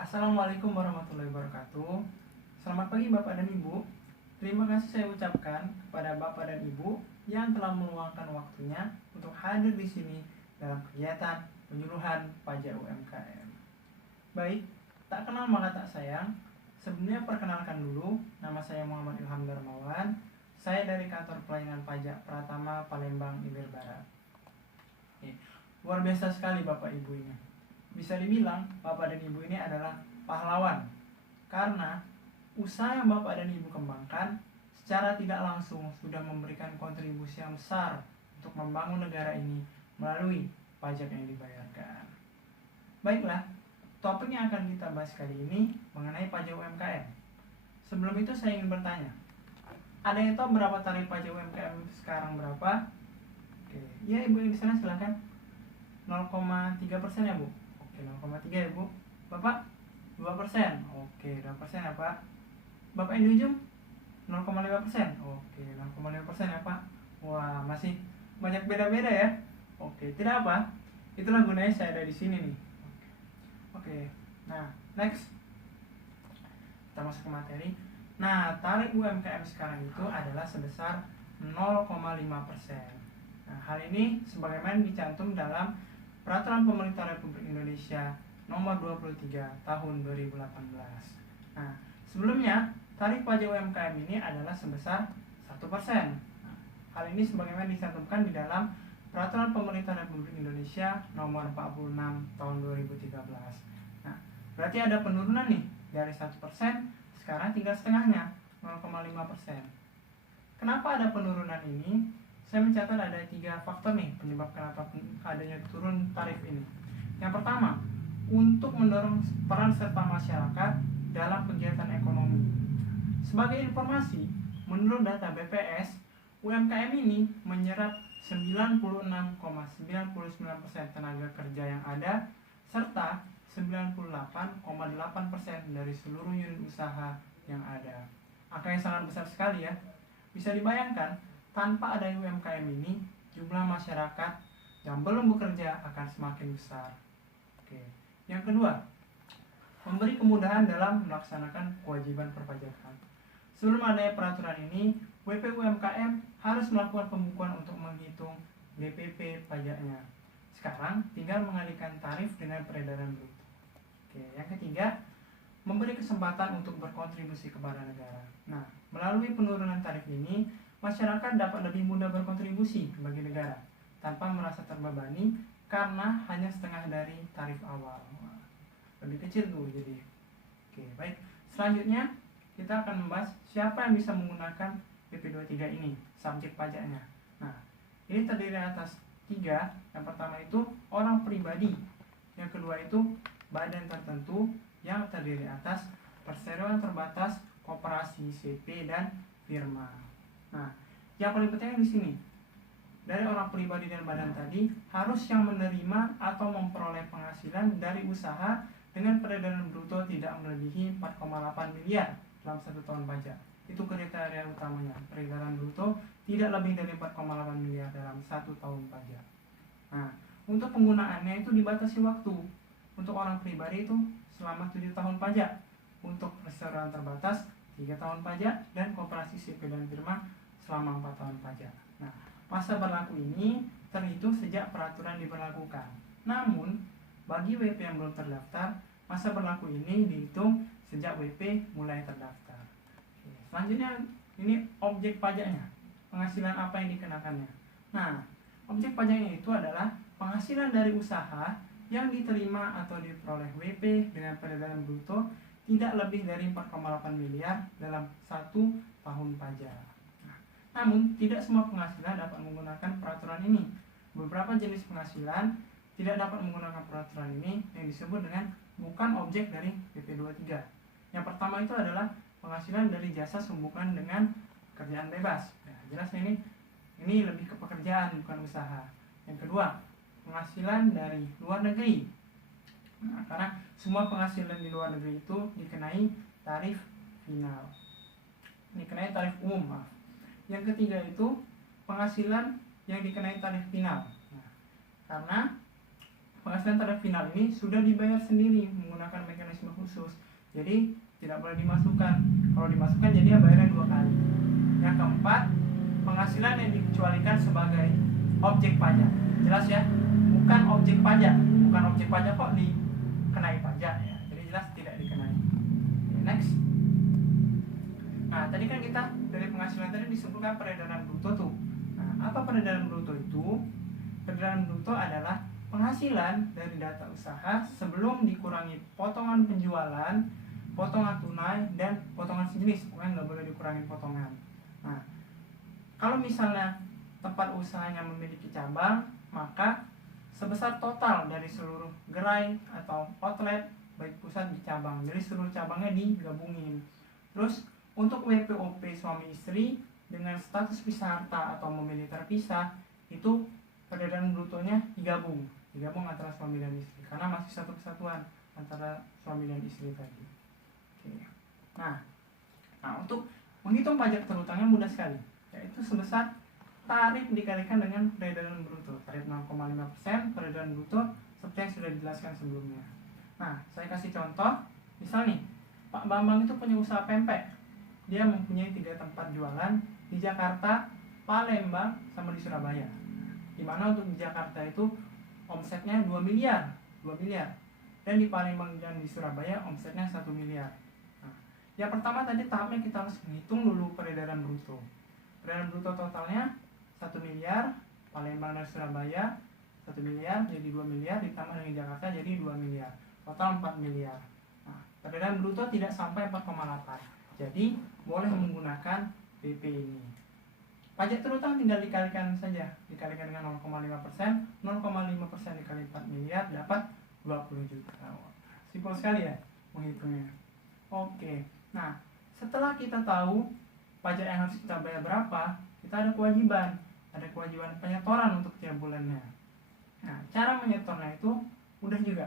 Assalamualaikum warahmatullahi wabarakatuh. Selamat pagi Bapak dan Ibu. Terima kasih saya ucapkan kepada Bapak dan Ibu yang telah meluangkan waktunya untuk hadir di sini dalam kegiatan penyuluhan pajak UMKM. Baik, tak kenal maka tak sayang. Sebelumnya perkenalkan dulu, nama saya Muhammad Ilham Darmawan. Saya dari Kantor Pelayanan Pajak Pratama Palembang, Ilir Barat. Luar biasa sekali Bapak Ibu ini. Bisa dibilang Bapak dan Ibu ini adalah pahlawan, karena usaha yang Bapak dan Ibu kembangkan secara tidak langsung sudah memberikan kontribusi yang besar untuk membangun negara ini melalui pajak yang dibayarkan. Baiklah, topik yang akan kita bahas kali ini mengenai pajak UMKM. Sebelum itu saya ingin bertanya, ada yang tahu berapa tarif pajak UMKM sekarang berapa? Oke, ya Ibu yang di sana silakan. 0,3% ya Bu? Oke, 0,3 ya Bu. Bapak 2%. Oke, 2% ya Pak. Bapak yang di ujung 0,5%. Oke, 0,5% ya Pak. Wah, masih banyak beda-beda ya. Oke, tidak apa. Itulah gunanya saya ada di sini nih. Oke. Nah, next. Kita masuk ke materi. Nah, tarif UMKM sekarang itu adalah sebesar 0,5%. Nah, hal ini sebagaimana dicantum dalam Peraturan Pemerintah Republik Indonesia Nomor 23 Tahun 2018. Nah, sebelumnya tarif pajak UMKM ini adalah sebesar 1%. Nah, hal ini sebagaimana dicantumkan di dalam Peraturan Pemerintah Republik Indonesia Nomor 46 Tahun 2013. Nah, berarti ada penurunan nih dari 1%, sekarang tinggal setengahnya, 0,5%. Kenapa ada penurunan ini? Saya mencatat ada 3 faktor nih penyebab kenapa adanya turun tarif ini. Yang pertama, untuk mendorong peran serta masyarakat dalam kegiatan ekonomi. Sebagai informasi, menurut data BPS, UMKM ini menyerap 96,99% tenaga kerja yang ada, serta 98,8% dari seluruh unit usaha yang ada. Angka yang sangat besar sekali ya. Bisa dibayangkan, tanpa ada UMKM ini, jumlah masyarakat yang belum bekerja akan semakin besar. Oke. Yang kedua, memberi kemudahan dalam melaksanakan kewajiban perpajakan. Sebelum adanya peraturan ini, WP UMKM harus melakukan pembukuan untuk menghitung DPP pajaknya. Sekarang tinggal mengalihkan tarif dengan peredaran bruto. Oke. Yang ketiga, memberi kesempatan untuk berkontribusi kepada negara. Nah, melalui penurunan tarif ini, masyarakat dapat lebih mudah berkontribusi bagi negara tanpa merasa terbebani karena hanya setengah dari tarif awal. Lebih kecil tuh jadi. Oke, baik. Selanjutnya kita akan membahas siapa yang bisa menggunakan BP23 ini, subjek pajaknya. Nah, ini terdiri atas 3. Yang pertama itu orang pribadi. Yang kedua itu badan tertentu yang terdiri atas perseroan terbatas, koperasi, CP, dan firma. Nah, yang paling penting di sini, dari orang pribadi dan badan tadi harus yang menerima atau memperoleh penghasilan dari usaha dengan peredaran bruto tidak melebihi 4,8 miliar dalam 1 tahun pajak. Itu kriteria utamanya, peredaran bruto tidak lebih dari 4,8 miliar dalam 1 tahun pajak. Nah, untuk penggunaannya itu dibatasi waktu. Untuk orang pribadi itu selama 7 tahun pajak. Untuk perseroan terbatas 3 tahun pajak, dan koperasi, CP, dan firma selama 4 tahun pajak. Nah, masa berlaku ini terhitung sejak peraturan diberlakukan. Namun, bagi WP yang belum terdaftar, masa berlaku ini dihitung sejak WP mulai terdaftar. Oke, selanjutnya, ini objek pajaknya. Penghasilan apa yang dikenakannya? Nah, objek pajaknya itu adalah penghasilan dari usaha yang diterima atau diperoleh WP dengan peredaran bruto tidak lebih dari 4,8 miliar dalam 1 tahun pajak. Namun, tidak semua penghasilan dapat menggunakan peraturan ini. Beberapa jenis penghasilan tidak dapat menggunakan peraturan ini yang disebut dengan bukan objek dari BP23. Yang pertama itu adalah penghasilan dari jasa sehubungan dengan pekerjaan bebas. Nah, jelasnya ini lebih ke pekerjaan, bukan usaha. Yang kedua, penghasilan dari luar negeri. Nah, karena semua penghasilan di luar negeri itu dikenai tarif final. Dikenai tarif umum, maaf. Yang ketiga itu penghasilan yang dikenai tarif final. Nah, karena penghasilan taraf final ini sudah dibayar sendiri menggunakan mekanisme khusus. Jadi tidak boleh dimasukkan. Kalau dimasukkan jadi bayarnya 2 kali. Yang keempat, penghasilan yang dikecualikan sebagai objek pajak. Jelas ya? Bukan objek pajak. Bukan objek pajak kok dikenai pajak ya. Jadi jelas tidak dikenai. Next. Nah, tadi kan kita dari penghasilan tadi disebutkan peredaran bruto tuh. Nah, apa peredaran bruto itu? Peredaran bruto adalah penghasilan dari data usaha sebelum dikurangi potongan penjualan, potongan tunai, dan potongan sejenis. Pokoknya nggak boleh dikurangi potongan. Nah, kalau misalnya tempat usahanya memiliki cabang, maka sebesar total dari seluruh gerai atau outlet baik pusat di cabang, jadi seluruh cabangnya digabungin. Terus untuk WPOP suami istri dengan status pisah harta atau memilih terpisah, itu peredaran brutonya digabung antara suami dan istri karena masih satu kesatuan antara suami dan istri tadi. Oke. Nah, untuk menghitung pajak terutangnya mudah sekali, yaitu sebesar tarif dikalikan dengan peredaran bruto. Tarif 0,5% peredaran bruto seperti yang sudah dijelaskan sebelumnya. Nah, saya kasih contoh. Misal nih, Pak Bambang itu punya usaha pempek. Dia mempunyai 3 tempat jualan di Jakarta, Palembang, sama di Surabaya. Dimana untuk di Jakarta itu omsetnya 2 miliar. Dan di Palembang dan di Surabaya omsetnya 1 miliar. Nah, yang pertama tadi tahapnya kita harus menghitung dulu peredaran bruto. Peredaran bruto totalnya 1 miliar, Palembang dan Surabaya 1 miliar, jadi 2 miliar, ditambah dengan Jakarta jadi 2 miliar. Total 4 miliar. Nah, peredaran bruto tidak sampai 4,8. Jadi, boleh menggunakan BP ini. Pajak terutang tinggal dikalikan saja. Dikalikan dengan 0,5%. 0,5% dikali 4 miliar dapat 20 juta. Simpel sekali ya menghitungnya. Oke. Nah, setelah kita tahu pajak yang harus kita bayar berapa, kita ada kewajiban. Ada kewajiban penyetoran untuk tiap bulannya. Nah, cara menyetornya itu mudah juga.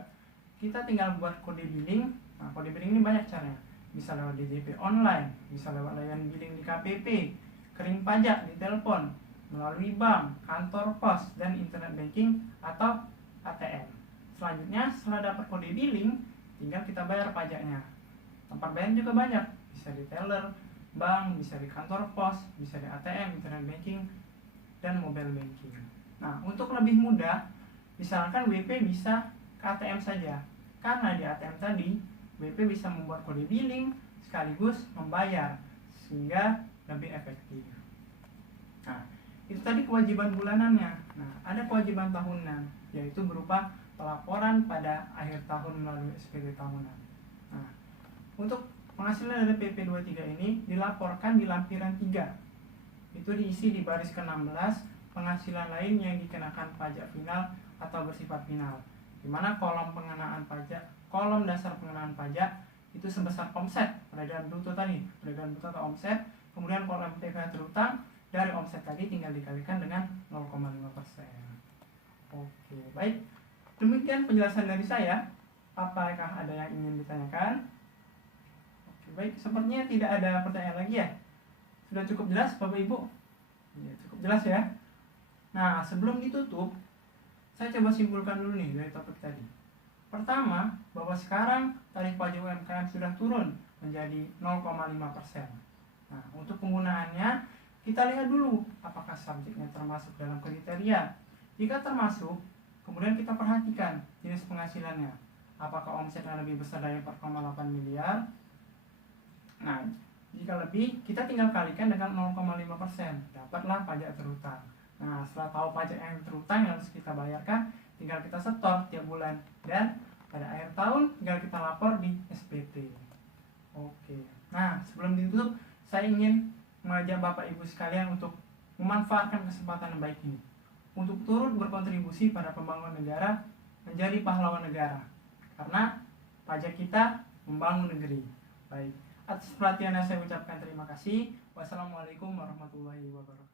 Kita tinggal buat kode billing. Nah, kode billing ini banyak caranya. Bisa lewat DJP online, bisa lewat layanan billing di KPP, kering pajak di telepon, melalui bank, kantor pos, dan internet banking atau ATM. Selanjutnya, setelah dapat kode billing, tinggal kita bayar pajaknya. Tempat bayar juga banyak, bisa di teller, bank, bisa di kantor pos, bisa di ATM, internet banking, dan mobile banking. Nah, untuk lebih mudah, misalkan WP bisa ke ATM saja. Karena di ATM tadi, WP bisa membuat kode billing sekaligus membayar, sehingga lebih efektif. Nah, itu tadi kewajiban bulanannya. Nah, ada kewajiban tahunan, yaitu berupa pelaporan pada akhir tahun melalui SPT tahunan. Nah, untuk penghasilan dari PP 23 ini dilaporkan di lampiran 3. Itu diisi di baris ke-16, penghasilan lain yang dikenakan pajak final atau bersifat final. Di mana kolom pengenaan pajak, kolom dasar pengenaan pajak itu sebesar omset, peredaran bruto tadi, peredaran bruto atau omset, kemudian kolom TVH terutang dari omset tadi tinggal dikalikan dengan 0,5%. Oke, baik. Demikian penjelasan dari saya. Apakah ada yang ingin ditanyakan? Oke, baik. Sepertinya tidak ada pertanyaan lagi ya. Sudah cukup jelas Bapak Ibu? Ya, cukup jelas ya. Nah, sebelum ditutup, saya coba simpulkan dulu nih dari topik tadi. Pertama, bahwa sekarang tarif pajak UMKM sudah turun menjadi 0,5%. Nah, untuk penggunaannya, kita lihat dulu apakah subjeknya termasuk dalam kriteria. Jika termasuk, kemudian kita perhatikan jenis penghasilannya. Apakah omsetnya lebih besar dari 4,8 miliar? Nah, jika lebih, kita tinggal kalikan dengan 0,5%. Dapatlah pajak terutang. Nah, setelah tahu pajak yang terutang yang harus kita bayarkan, tinggal kita setor tiap bulan. Dan pada akhir tahun, tinggal kita lapor di SPT. Oke. Nah, sebelum ditutup, saya ingin mengajak Bapak Ibu sekalian untuk memanfaatkan kesempatan yang baik ini. Untuk turut berkontribusi pada pembangunan negara, menjadi pahlawan negara. Karena pajak kita membangun negeri. Baik. Atas perhatiannya saya ucapkan terima kasih. Wassalamualaikum warahmatullahi wabarakatuh.